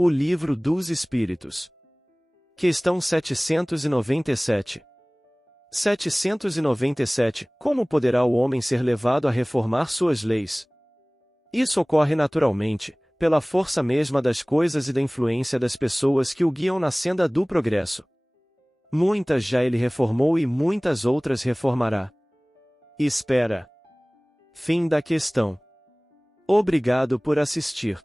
O Livro dos Espíritos. Questão 797. 797. Como poderá o homem ser levado a reformar suas leis? Isso ocorre naturalmente, pela força mesma das coisas e da influência das pessoas que o guiam na senda do progresso. Muitas já ele reformou e muitas outras reformará. Espera. Fim da questão. Obrigado por assistir.